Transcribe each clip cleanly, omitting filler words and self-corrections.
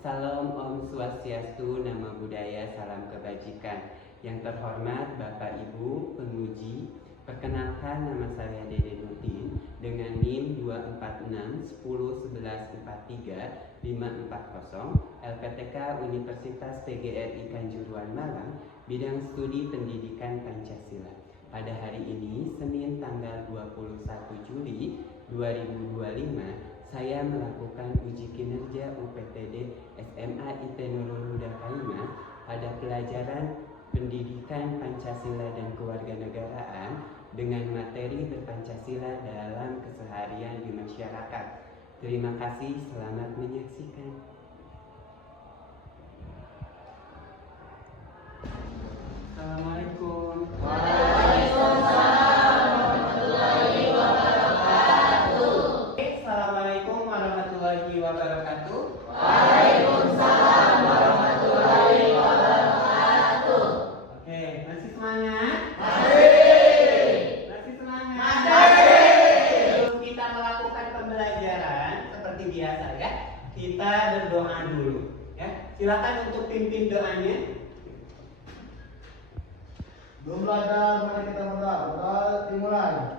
Salam Om Swastiastu, Namo Buddhaya, salam kebajikan. Yang terhormat Bapak Ibu penguji, perkenalkan nama saya Dede Nurdin dengan NIM 246101143 LPTK Universitas PGRI Kanjuruhan Malang, bidang studi pendidikan Pancasila. Pada hari ini, Senin tanggal 21 Juli 2025, saya melakukan uji kinerja UPTD SMA IT Nurul Huda Kalimas pada pelajaran pendidikan Pancasila dan Kewarganegaraan dengan materi berpancasila dalam keseharian di masyarakat. Terima kasih, selamat menyaksikan. Assalamualaikum. Assalamualaikum warahmatullahi wabarakatuh. Waalaikumsalam warahmatullahi wabarakatuh. Oke, masih semangat? Masih semangat? Sebelum kita melakukan pembelajaran seperti biasa ya, kita berdoa dulu ya. Silakan untuk pimpin doanya. Belum belajar, mari kita berdoa. Dimulai.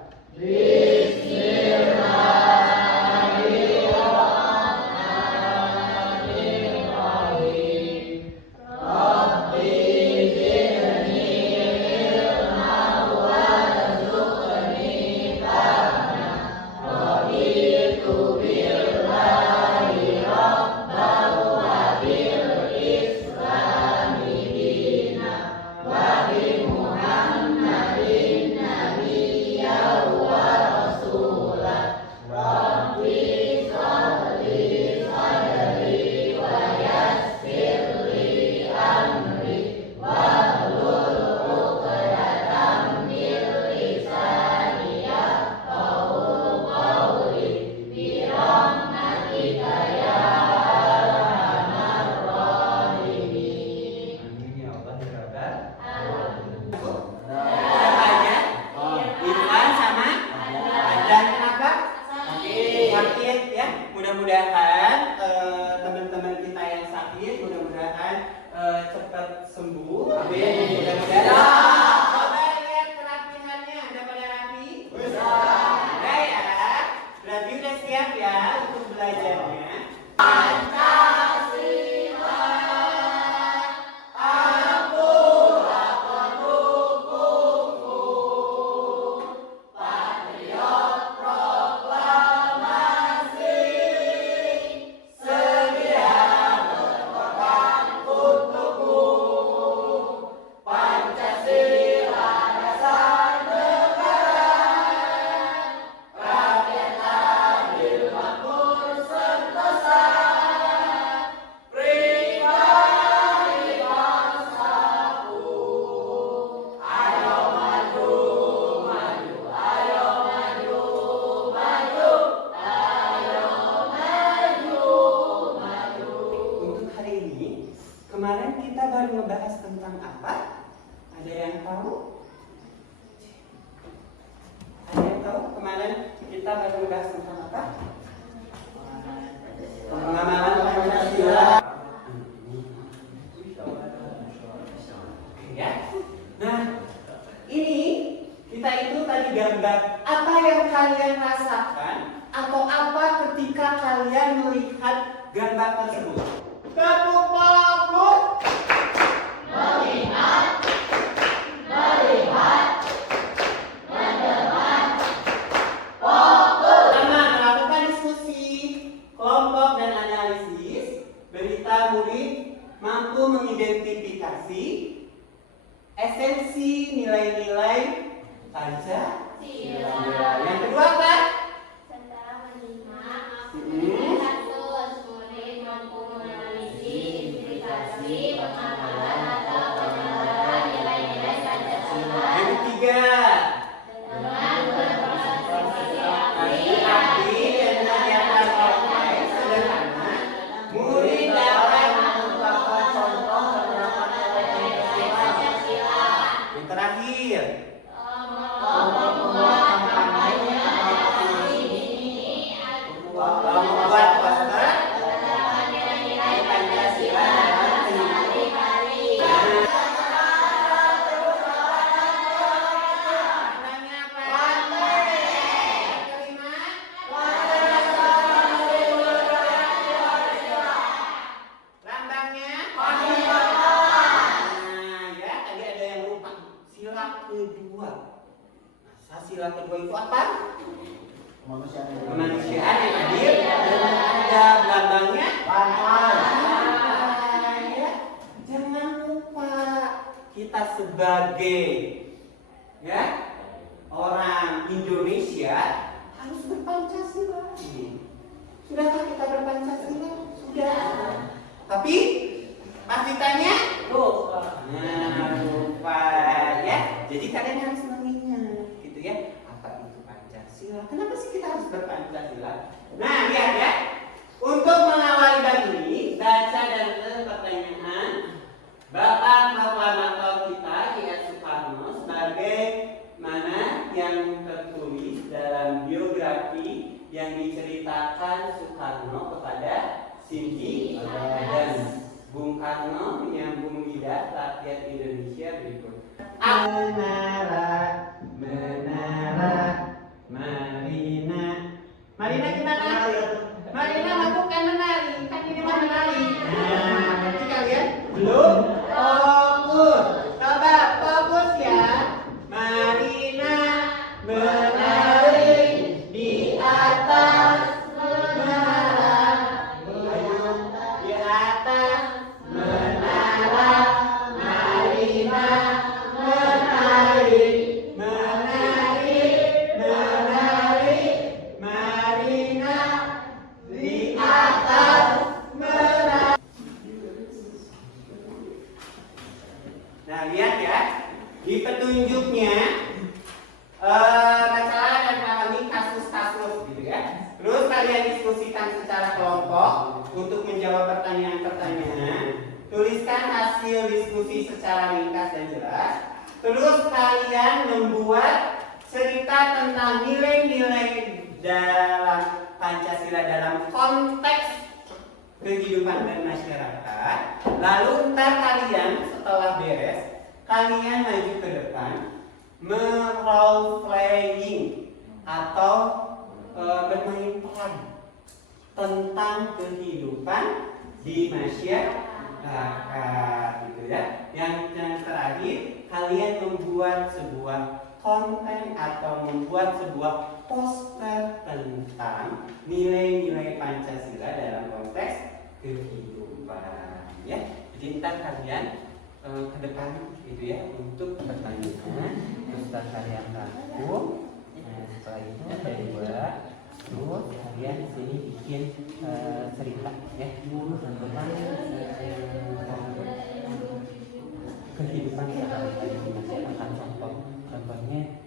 Mudah-mudahan teman-teman kita yang sakit mudah-mudahan cepat sembuh. Amin. Mudah-mudahan. Coba lihat kerapihannya, ada pada rapi? Sudah ya. Berarti udah siap ya untuk belajarnya. Kemarin kita baru ngebahas tentang apa? Ada yang tahu? Ada yang tahu? Kemarin kita baru ngebahas tentang apa? Pengamalan Pancasila. Ya. Nah, ini kita itu tadi gambar apa yang kalian rasakan atau apa ketika kalian melihat gambar tersebut. Tepuk pala. Melihat, mendengar, fokus. Karena melakukan diskusi, kelompok dan analisis, berita murid mampu mengidentifikasi esensi nilai-nilai Pancasila. Yang kedua apa? Setelah menyimak, murid mampu menganalisis implikasi pemahaman atau penyebaran nilai-nilai Pancasila. Yang ketiga, Dengan berpartisipasi aktif dan kegiatan organisasi sederhana, murid dapat mengungkapkan contoh penerapan nilai Pancasila. Yang terakhir, membuat kampanye apa? Kemanusiaan Kemanusiaan yang adil dan ada lambangnya pantai. ya. Jangan lupa kita sebagai ya orang Indonesia harus berpancasila. Sudahkah kita berpancasila? Sudah. Tapi pas ditanya lupa. Nah, lupa ya. Jadi kalian harus mengingat gitu ya. Apa itu Pancasila? Kenapa sih kita harus berpancasila? Nah, lihat ya. Untuk mengawali bab ini, baca dan pertanyaan Bapak Proklamator kita I.S. Soekarno sebagai mana yang tertulis dalam biografi yang diceritakan Soekarno kepada Cindy dan Bung Karno menyambung lidah rakyat Indonesia berikut. Menara, menara, Marina. Marina gimana? Marina bukan menari, kan ini mah menari. Nah, nanti kalian belum fokus. Coba fokus ya. Marina menari di atas menara. Ayo di atas menara. Marina menari, menari, menari. Marina di atas menara. Nah, lihat ya. Di petunjuknya bacalah dan pahami kasus-kasus gitu ya. Terus kalian diskusikan secara kelompok untuk menjawab pertanyaan-pertanyaan. Tuliskan hasil diskusi secara ringkas dan jelas. Terus kalian membuat cerita tentang nilai-nilai dalam Pancasila dalam konteks kehidupan bermasyarakat. Lalu ntar kalian setelah beres, kalian maju ke depan role playing atau bermain peran tentang kehidupan di masyarakat gitu ya. Yang terakhir, kalian membuat sebuah konten atau membuat sebuah poster tentang nilai-nilai Pancasila dalam konteks kehidupan ya. Jadi ntar kalian ke depan gitu ya untuk pertanyaan, terus kalian rangkum. Nah, setelah itu kedua, terus kalian sini bikin cerita ya tentang kehidupan sehari-hari di masyarakat. Contohnya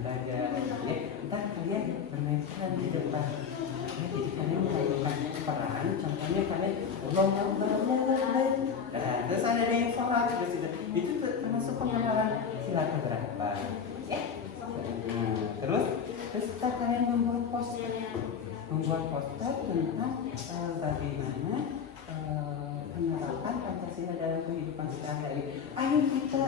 belajar ya. Ntar kalian bermain peran di depan ya, jadi kalian melakukan peran. Contohnya kalian nah, terus ada yang sholat itu termasuk pengenalan sila keberapa ya. Terus ntar kalian membuat poster tentang bagaimana penerapan Pancasila dalam kehidupan sehari-hari. Ayo kita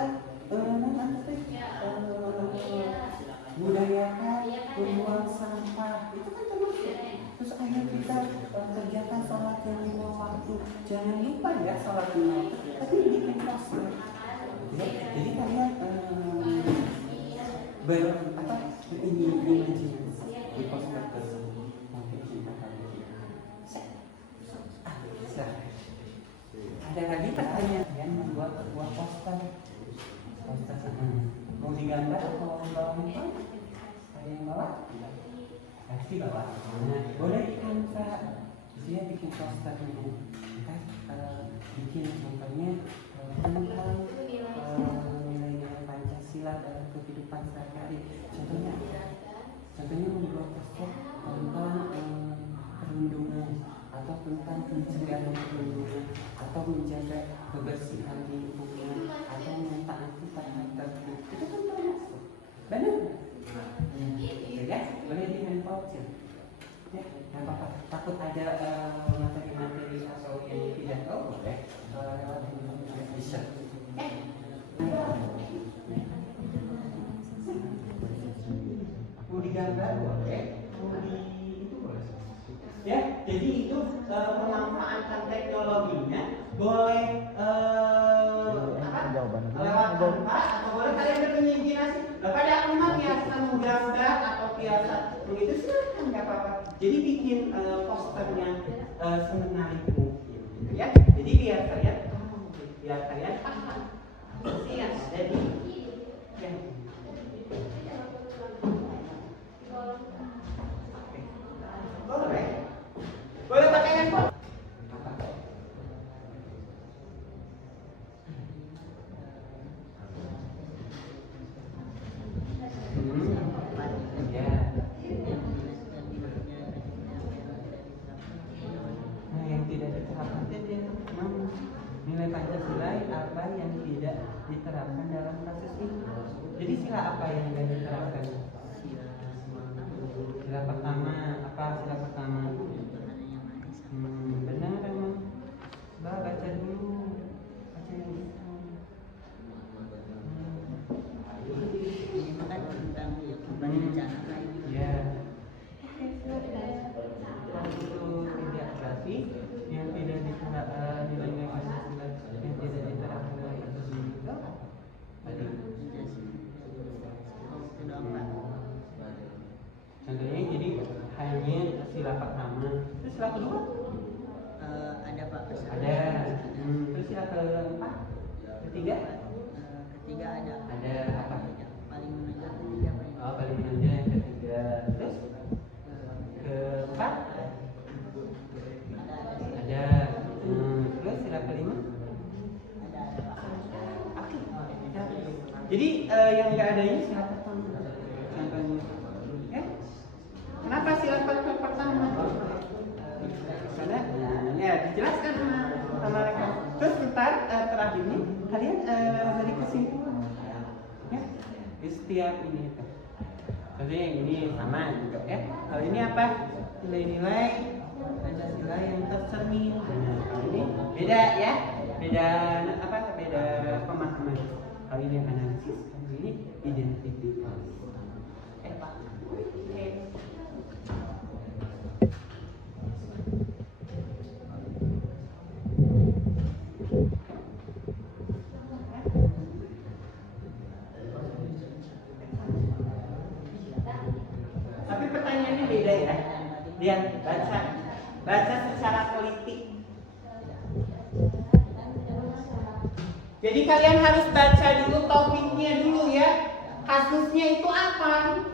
budayakan membuang sampah, itu kan termasuk. Terus ayo kita kerjakan sholat yang lima waktu. Jangan lupa ya sholat lima waktu, tapi bikin poster. Ya, jadi kalian berimajinasi di poster tersebut. Mungkin kita ada lagi pertanyaan yang membuat sebuah poster mau digambar atau bawa handphone? Ada yang bawa? Pasti bawa. Nah, boleh di Canva dia bikin posternya kan, bikin contohnya tentang nilai-nilai Pancasila dalam kehidupan sehari-hari. Contohnya membuat poster tentang perlindungan atau tentang pencegahan perlindungan atau menjaga kebersihan lingkungan atau mentaati terhadap itu kan termasuk. Benar? Ya, boleh di handphone ya, nggak apa-apa. Takut ada materi-materi atau yang tidak tahu boleh lewat handphone bisa. Mau digambar boleh, mau di itu boleh. Ya, jadi itu memanfaatkan teknologinya boleh lewat Canva atau boleh kalian berimajinasi. Bapak ada memang ya menggambar atau biasa begitu silakan nggak apa-apa. Jadi bikin posternya semenarik mungkin, gitu ya. Jadi biar kalian paham sih yang ada di yang boleh pakai handphone. Nilai Pancasila apa yang tidak diterapkan dalam kasus ini? Jadi sila apa yang tidak diterapkan? Sila pertama apa? Sila pertama? Benar emang. Baca dulu. Baca yang itu. Ini kan tentang berencana kayak gitu. Ya. Itu tidak berarti yang tidak diterapkan nilai-nilai Pancasila yang tidak diterapkan dalam kasus ini itu apa? Tadi. Contohnya jadi hanya sila pertama. Terus sila kedua? Ada Pak. Ada. Terus sila keempat? Ketiga? Ketiga ada. Ada apa? Paling menonjol ketiga Pak. Oh, paling menonjol yang ketiga. Terus keempat? Ada. Terus sila kelima? Ada Pak. Oke. Jadi yang nggak ada ini sila pertama. Contohnya. Kenapa sila pertama? Karena ya dijelaskan sama mereka. Terus ntar terakhir ini kalian dari kesimpulan ya di setiap ini itu. Contohnya yang ini sama juga ya. Kalau ini apa? Nilai-nilai Pancasila yang tercermin. Nah, kalau ini beda ya. Beda apa? Beda pemahaman. Kalau ini analisis, kalau ini identifikasi. Pak. Oke. Tapi pertanyaannya beda ya. Lihat, baca secara politik. Jadi kalian harus baca dulu topiknya dulu ya. Kasusnya itu apa?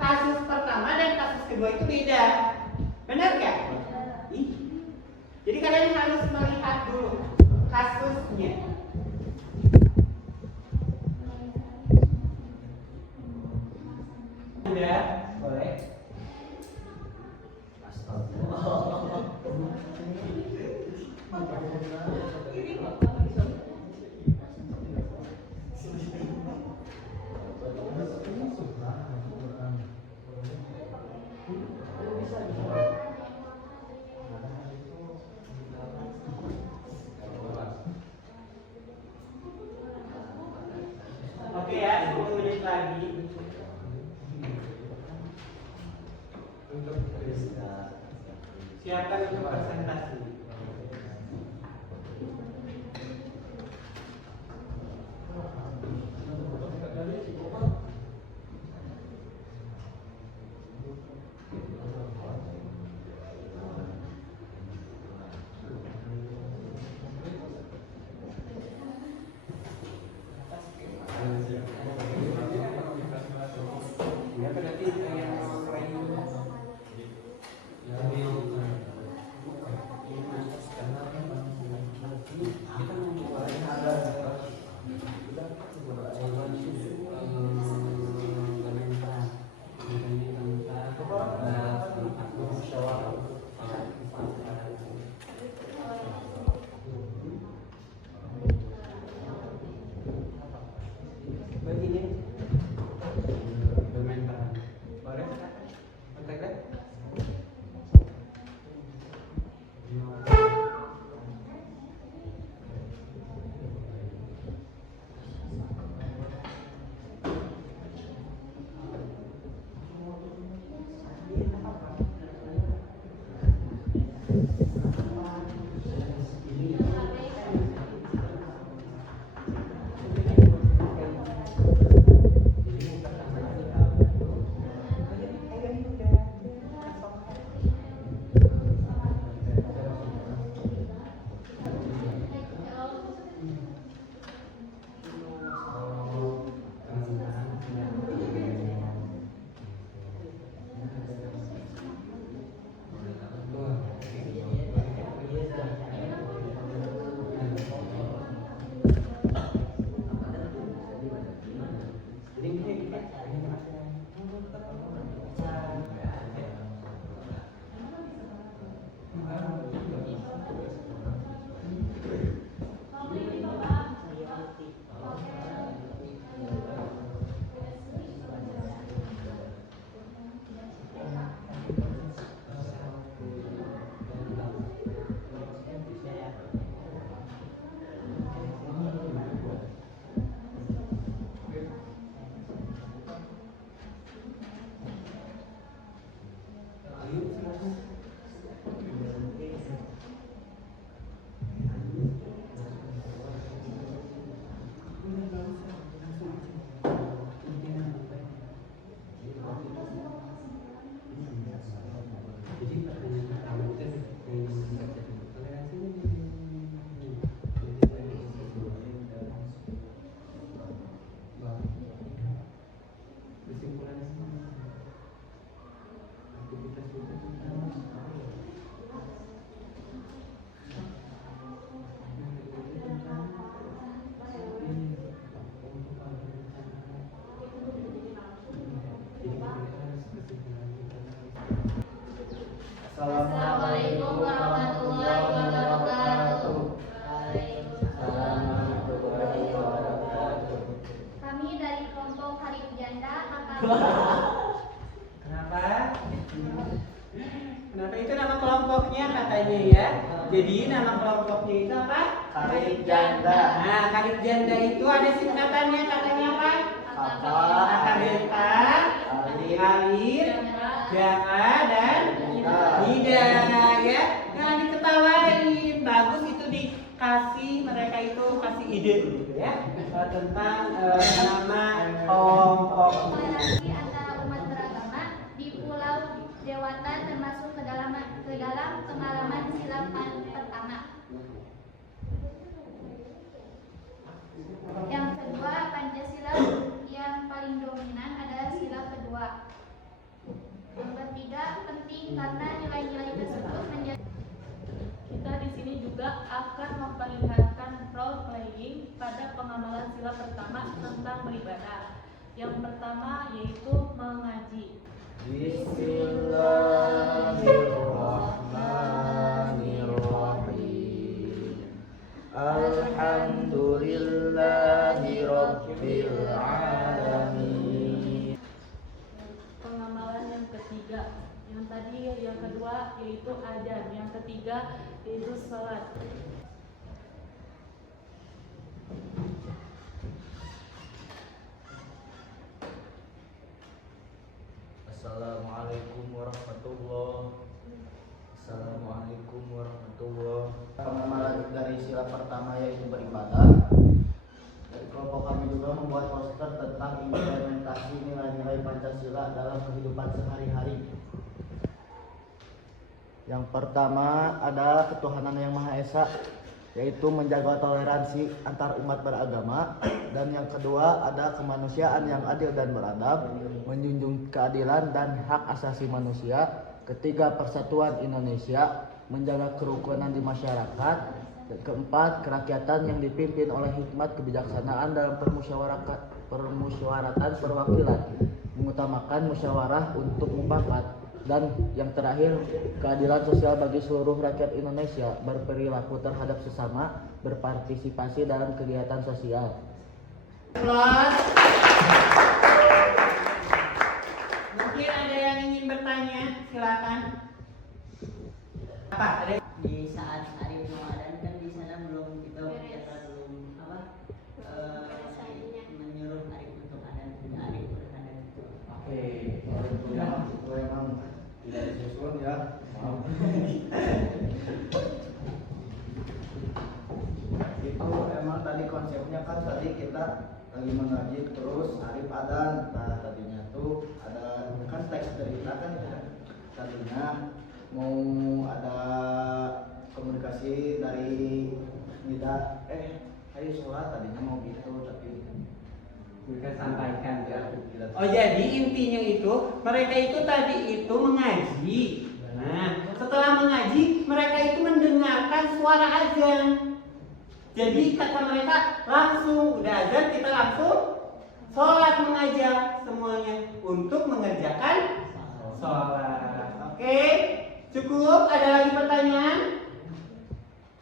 Kasus pertama dan kasus kedua itu beda. Benar nggak? Jadi kalian harus melihat dulu kasusnya. Sudah, boleh. Oke ya, 10 menit lagi. Siapkan untuk presentasi. Ya, berarti yang Assalamualaikum warahmatullahi wabarakatuh. Kami dari kelompok Harif Janda akan Kenapa? Kenapa itu nama kelompoknya katanya ya? Jadi nama kelompoknya itu apa? Harif Janda. Nah, Harif Janda itu ada singkatannya katanya apa? Kata Delta, Alif, Jaka, dan Nida ya. Nah, diketawain. Bagus itu dikasih mereka itu kasih ide gitu ya tentang nama kelompok. toleransi antara umat beragama di Pulau Dewata termasuk ke dalam pengalaman silapan pertama. Yang kedua, Pancasila yang paling dominan adalah sila kedua. Yang ketiga, penting karena nilai-nilai tersebut menjadi. Kita di sini juga akan memperlihatkan role playing pada pengamalan sila pertama tentang beribadah. Yang pertama yaitu mengaji. Bismillahirrahmanirrahim. Alhamdulillahi rabbil alamin. Pengamalan yang ketiga, yang kedua yaitu adzan, yang ketiga yaitu salat. Assalamualaikum warahmatullahi. Pengamalan dari sila pertama yaitu beribadah. Dari kelompok kami juga membuat poster tentang implementasi nilai-nilai Pancasila dalam kehidupan sehari-hari. Yang pertama ada ketuhanan yang Maha Esa, yaitu menjaga toleransi antar umat beragama. Dan yang kedua ada kemanusiaan yang adil dan beradab, menjunjung keadilan dan hak asasi manusia. Ketiga, persatuan Indonesia, menjaga kerukunan di masyarakat. Keempat, kerakyatan yang dipimpin oleh hikmat kebijaksanaan dalam permusyawaratan perwakilan, mengutamakan musyawarah untuk mufakat. Dan yang terakhir, keadilan sosial bagi seluruh rakyat Indonesia, berperilaku terhadap sesama, berpartisipasi dalam kegiatan sosial. Mungkin ada yang ingin bertanya, silakan. Apa? Ada? Di saat Arif mau adzan kan di sana belum kita belum menyuruh Arif untuk adzan, Arif beradzan. Oke, itu emang tidak disusun ya. Maaf. Itu emang tadi konsepnya kan tadi kita lagi mengaji terus Arif adzan. Nah tadinya tuh ada kan teks cerita kan ya. Tadinya mau ada komunikasi dari Nida, ayo sholat tadinya mau gitu tapi Kita sampaikan ya. tidak. Oh jadi intinya itu mereka itu tadi itu mengaji. Nah setelah mengaji mereka itu mendengarkan suara azan. Jadi kata mereka langsung udah azan kita langsung sholat mengajak semuanya untuk mengerjakan sholat. Oke, cukup. Ada lagi pertanyaan?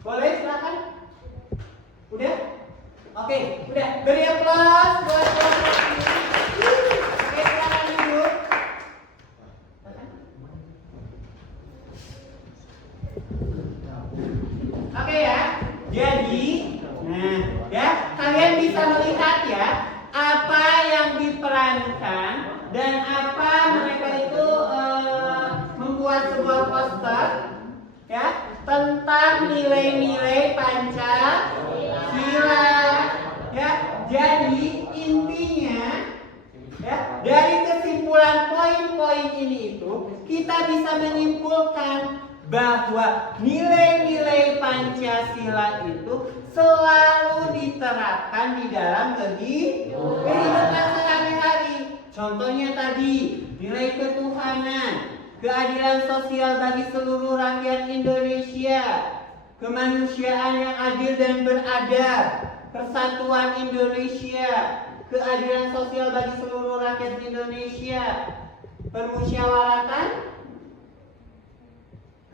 Boleh silakan. Udah? Oke, udah. Beri aplaus buat kelompok ini. Oke, silakan duduk. Oke ya. Jadi, nah, ya kalian bisa melihat ya apa yang diperankan dan apa mereka itu membuat sebuah poster ya tentang nilai-nilai Pancasila ya. Jadi intinya ya dari kesimpulan poin-poin ini itu kita bisa menyimpulkan bahwa nilai-nilai Pancasila itu selalu diterapkan di dalam kehidupan sehari-hari. Contohnya tadi, nilai ketuhanan, keadilan sosial bagi seluruh rakyat Indonesia, kemanusiaan yang adil dan beradab, persatuan Indonesia, keadilan sosial bagi seluruh rakyat Indonesia, permusyawaratan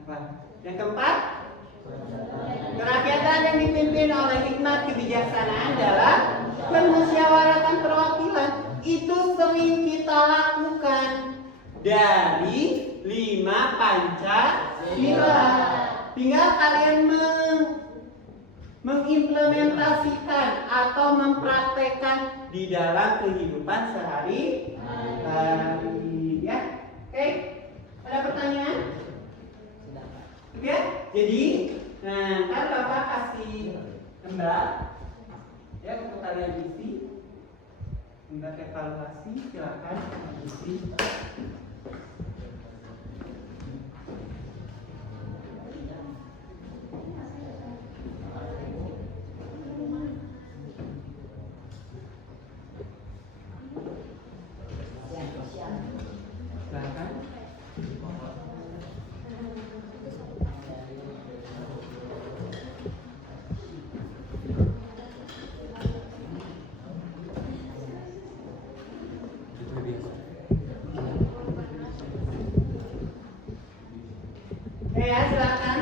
Apa? Yang keempat, kerakyatan yang dipimpin oleh hikmat kebijaksanaan dalam permusyawaratan perwakilan. Itu sering kita lakukan dari 5 Pancasila. Tinggal kalian mengimplementasikan atau mempraktekkan di dalam kehidupan sehari-hari. Ya, oke? Ada pertanyaan? Oke? Jadi, ntar Bapak kasih lembar ya untuk kalian isi. Lembar evaluasi, silakan isi. Silakan. Ya, silakan.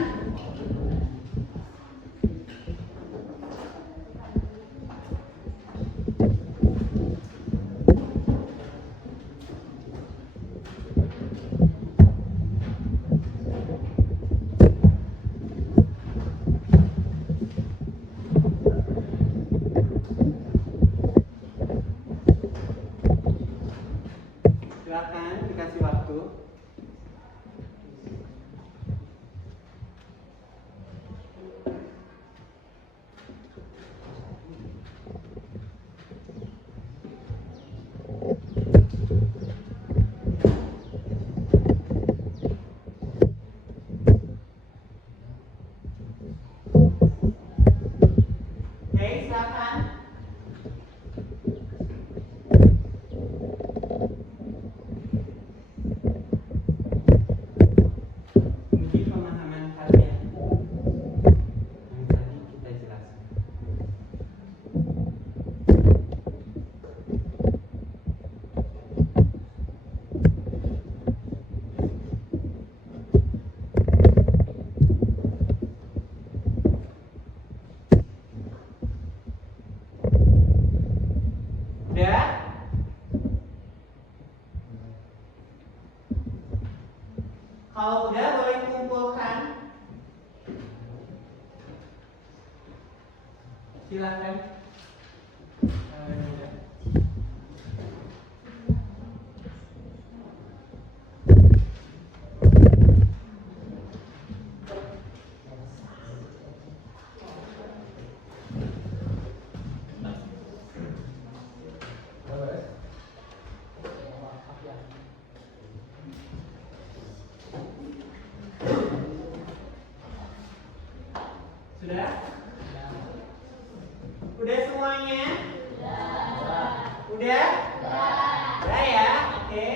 Silakan dikasih waktu. Oke, silakan. Mungkin pemahaman kalian yang tadi kita jelaskan. Udah? Kalau udah boleh kumpulkan. Silakan. Udah. Sudah? Udah semuanya? Udah? Udah ya? Oke.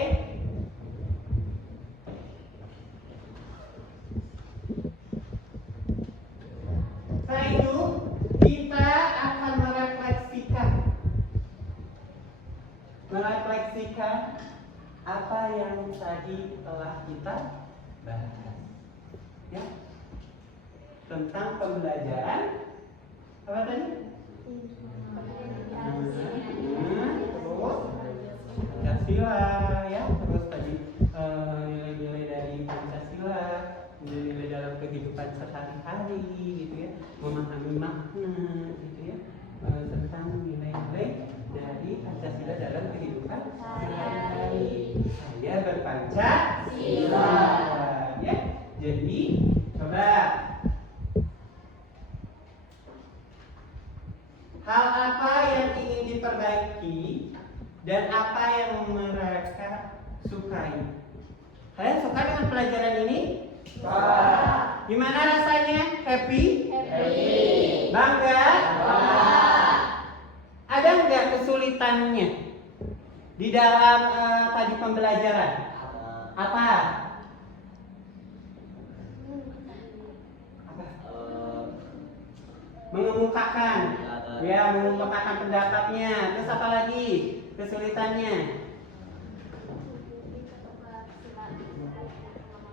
Setelah itu kita akan merefleksikan apa yang tadi telah kita bahas. Ya? Tentang pembelajaran apa tadi? Terus Pancasila ya, terus tadi nilai-nilai dari Pancasila, nilai-nilai dalam kehidupan sehari-hari gitu ya, memahami makna gitu ya, tentang nilai-nilai dari Pancasila dalam kehidupan sehari-hari. Saya berpancasila ya. Jadi coba hal apa yang ingin diperbaiki dan apa yang mereka sukai. Kalian suka dengan pelajaran ini? Suka. Gimana rasanya? Happy? Happy. Bangga? Bangga. Ada nggak kesulitannya di dalam tadi pembelajaran? Apa? Mengemukakan. Ya, mengemukakan pendapatnya. Terus apa lagi kesulitannya?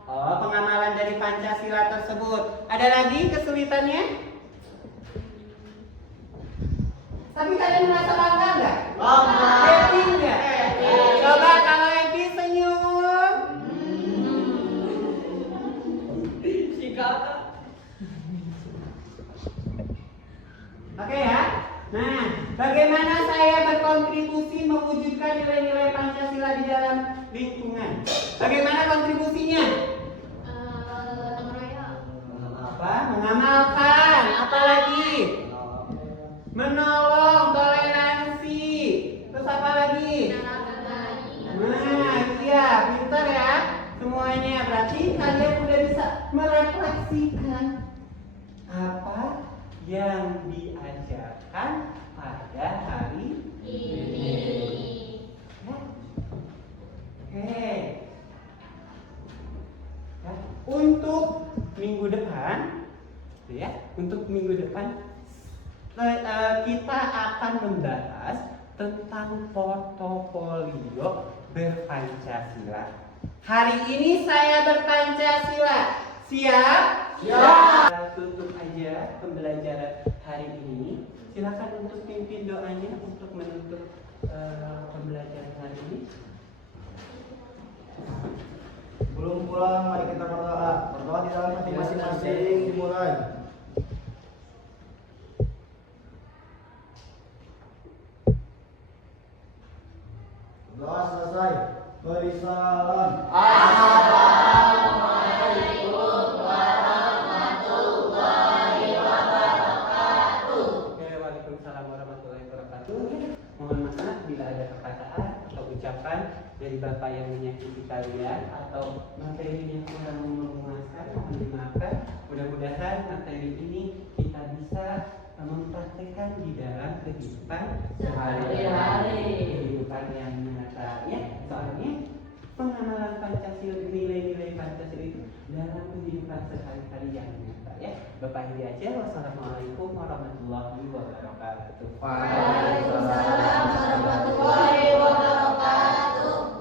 Oh, pengamalan dari Pancasila tersebut. Ada lagi kesulitannya? Tapi kalian merasa bangga nggak? Bangga. Happy nggak? Coba kalau happy senyum. Si kakak. Oke ya. Nah, bagaimana saya berkontribusi mewujudkan nilai-nilai Pancasila di dalam lingkungan? Bagaimana kontribusinya? Apa? Mengamalkan. Apalagi? Menolong, toleransi. Terus apa lagi? Nah, iya, pintar ya semuanya. Berarti kalian udah bisa merefleksikan apa yang diajarkan pada hari ini. Oke. Nah, untuk minggu depan, untuk minggu depan kita akan membahas tentang portofolio berpancasila. Hari ini saya berpancasila. Siap? Siap. Kita tutup aja pembelajaran hari ini. Silakan untuk pimpin doanya untuk menutup pembelajaran hari ini. Belum pulang, mari kita berdoa. Berdoa di dalam hati masing-masing dimulai. Doa selesai. Beri salam. Oke, waalaikumsalam warahmatullahi wabarakatuh. Mohon maaf bila ada perkataan atau ucapan dari Bapak yang menyakiti kalian atau materinya kurang memuaskan, mohon dimaafkan. Mudah-mudahan materi ini kita bisa mempraktekkan di dalam kehidupan sehari-hari, kehidupan yang nyata ya. Soalnya pengamalan Pancasila, nilai-nilai Pancasila itu dalam kehidupan sehari-hari yang nyata ya. Bapak akhiri aja. Wassalamualaikum warahmatullahi wabarakatuh. Waalaikumsalam warahmatullahi wabarakatuh.